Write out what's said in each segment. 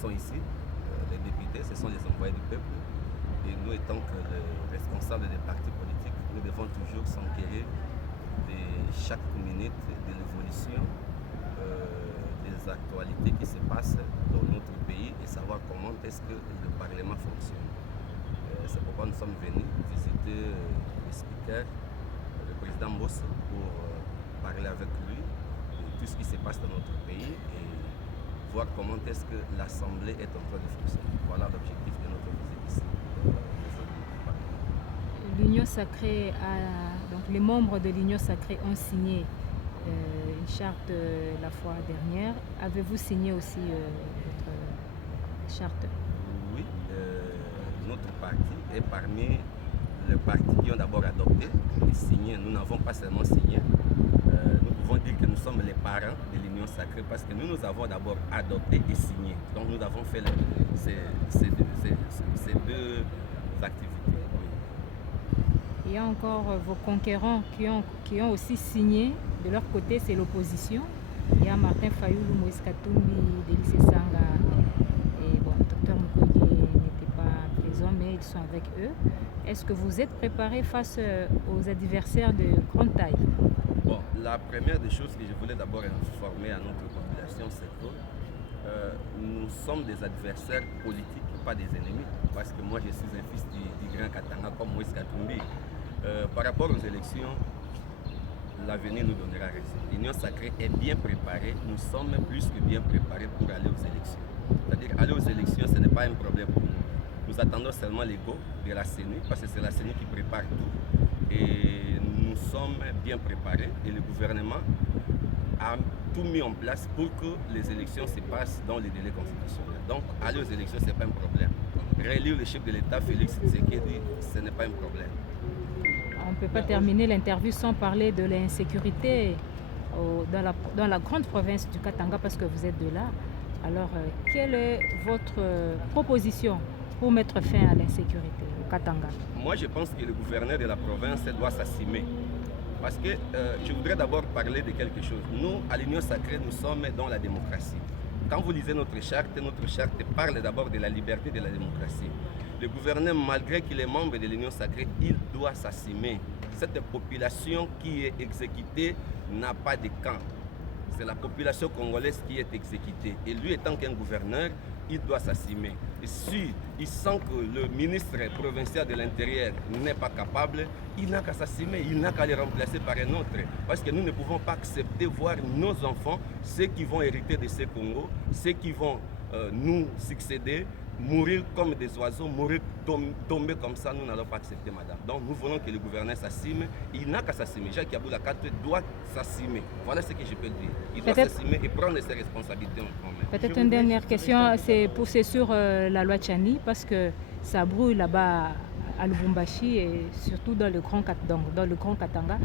sont ici, les députés, ce sont les envoyés du peuple. Et nous, étant que les responsables des partis politiques, nous devons toujours s'enquérir de chaque minute de l'évolution des actualités qui se passent dans notre pays et savoir comment est-ce que le Parlement fonctionne. C'est pourquoi nous sommes venus visiter le speaker, le président Moss, pour parler avec lui de tout ce qui se passe dans notre pays et voir comment est-ce que l'Assemblée est en train de fonctionner. Voilà l'objectif de notre visite ici. L'Union sacrée donc les membres de l'Union sacrée ont signé une charte la fois dernière. Avez-vous signé aussi votre charte? Oui, notre parti est parmi les partis qui ont d'abord adopté et signé. Nous n'avons pas seulement signé. Nous pouvons dire que nous sommes les parents de l'Union sacrée parce que nous avons d'abord adopté et signé. Donc nous avons fait ces deux activités. Il y a encore vos conquérants qui ont aussi signé. De leur côté, c'est l'opposition. Il y a Martin Fayoulou, Moïse Katumbi, Délice Sanga et bon, Dr Mukwege n'était pas présent, mais ils sont avec eux. Est-ce que vous êtes préparé face aux adversaires de grande taille? Bon, la première des choses que je voulais d'abord informer à notre population, c'est que nous sommes des adversaires politiques, pas des ennemis. Parce que moi, je suis un fils du grand Katanga comme Moïse Katumbi. Par rapport aux élections, l'avenir nous donnera raison. L'Union sacrée est bien préparée. Nous sommes plus que bien préparés pour aller aux élections. C'est-à-dire, aller aux élections, ce n'est pas un problème pour nous. Nous attendons seulement l'ego de la CENI, parce que c'est la CENI qui prépare tout. Et nous sommes bien préparés. Et le gouvernement a tout mis en place pour que les élections se passent dans les délais constitutionnels. Donc, aller aux élections, ce n'est pas un problème. Réélire le chef de l'État, Félix Tshisekedi, ce n'est pas un problème. On ne peut pas terminer l'interview sans parler de l'insécurité dans la grande province du Katanga parce que vous êtes de là. Alors, quelle est votre proposition pour mettre fin à l'insécurité au Katanga? Moi, je pense que le gouverneur de la province doit s'assumer. Parce que je voudrais d'abord parler de quelque chose. Nous, à l'Union sacrée, nous sommes dans la démocratie. Quand vous lisez notre charte parle d'abord de la liberté de la démocratie. Le gouverneur, malgré qu'il est membre de l'Union sacrée, il doit s'assumer. Cette population qui est exécutée n'a pas de camp. C'est la population congolaise qui est exécutée. Et lui, étant qu'un gouverneur, il doit s'assumer. Et si il sent que le ministre provincial de l'Intérieur n'est pas capable, il n'a qu'à s'assumer, il n'a qu'à les remplacer par un autre. Parce que nous ne pouvons pas accepter voir nos enfants, ceux qui vont hériter de ce Congo, ceux qui vont nous succéder, mourir comme des oiseaux, mourir tomber comme ça, nous n'allons pas accepter, madame. Donc nous voulons que le gouverneur s'assume. Il n'a qu'à s'assumer. Jacques Yaboula Kate doit s'assumer. Voilà ce que je peux dire. Il doit s'assumer et prendre ses responsabilités en main. Peut-être une dernière question, c'est sur la loi Tchani, parce que ça brûle là-bas à Lubumbashi et surtout dans le Grand Katanga.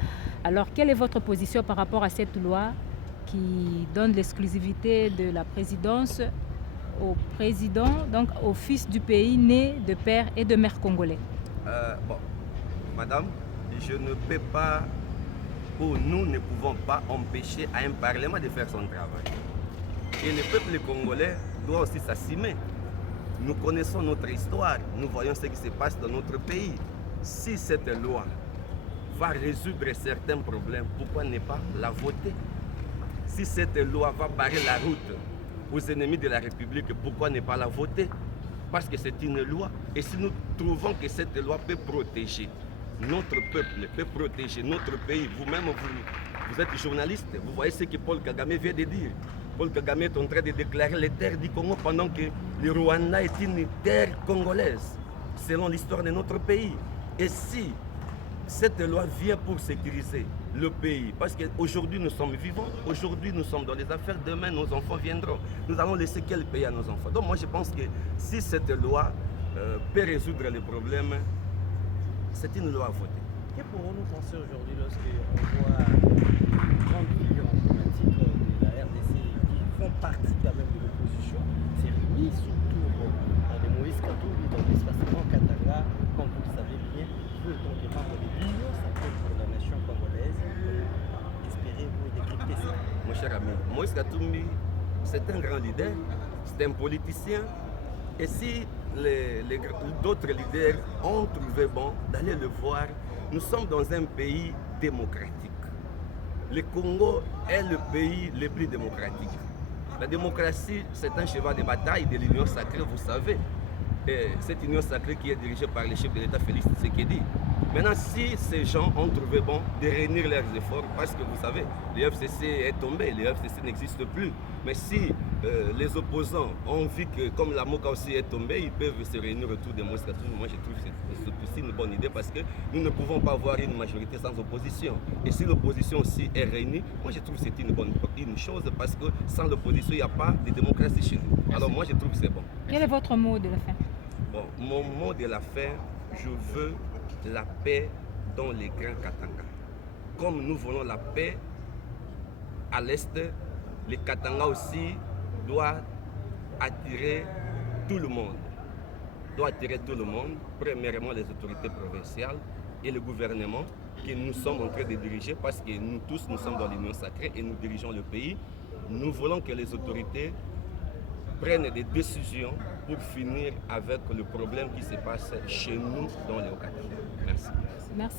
Alors, quelle est votre position par rapport à cette loi qui donne l'exclusivité de la présidence au président, donc au fils du pays né de père et de mère congolais? Bon, madame, je ne peux pas, ou nous ne pouvons pas empêcher à un parlement de faire son travail. Et le peuple congolais doit aussi s'assumer. Nous connaissons notre histoire, nous voyons ce qui se passe dans notre pays. Si cette loi va résoudre certains problèmes, pourquoi ne pas la voter? Si cette loi va barrer la route aux ennemis de la République, pourquoi ne pas la voter? Parce que c'est une loi. Et si nous trouvons que cette loi peut protéger notre peuple, peut protéger notre pays, vous-même, vous êtes journaliste, vous voyez ce que Paul Kagame vient de dire. Paul Kagame est en train de déclarer les terres du Congo pendant que le Rwanda est une terre congolaise, selon l'histoire de notre pays. Et si cette loi vient pour sécuriser le pays, parce qu'aujourd'hui nous sommes vivants, aujourd'hui nous sommes dans les affaires, demain nos enfants viendront. Nous allons laisser quel pays à nos enfants? Donc moi je pense que si cette loi peut résoudre les problèmes, c'est une loi à voter. Que pourrons-nous penser aujourd'hui lorsqu'on voit une grande figure emblématique de la RDC qui font partie quand même de l'opposition, c'est réunis surtout de Moïse Katumbi dans l'espace Grand Katanga, comme vous le savez bien, vous donc les membres de l'Union sacrée pour la nation congolaise, espérez-vous décrypter ça? Mon cher ami, Moïse Katumbi, c'est un grand leader, c'est un politicien. Et si d'autres leaders ont trouvé bon d'aller le voir, nous sommes dans un pays démocratique. Le Congo est le pays le plus démocratique. La démocratie, c'est un cheval de bataille de l'Union sacrée, vous savez. Et cette union sacrée qui est dirigée par le chef de l'État Félix Tshisekedi. Maintenant, si ces gens ont trouvé bon de réunir leurs efforts, parce que vous savez, le FCC est tombé, le FCC n'existe plus. Mais si les opposants ont vu que, comme la MOCA aussi est tombée, ils peuvent se réunir autour de Moïse Katumbi. Moi, je trouve que c'est aussi une bonne idée parce que nous ne pouvons pas avoir une majorité sans opposition. Et si l'opposition aussi est réunie, moi, je trouve que c'est une chose parce que sans l'opposition, il n'y a pas de démocratie chez nous. Alors, moi, je trouve que c'est bon. Quel est votre mot de la fin? Bon, mon mot de la fin, je veux la paix dans les grands Katanga. Comme nous voulons la paix à l'est, les Katanga aussi doit attirer tout le monde. Doit attirer tout le monde, premièrement les autorités provinciales et le gouvernement que nous sommes en train de diriger parce que nous tous, nous sommes dans l'Union sacrée et nous dirigeons le pays. Nous voulons que les autorités prennent des décisions pour finir avec le problème qui se passe chez nous dans les Okatanga. Merci. Merci.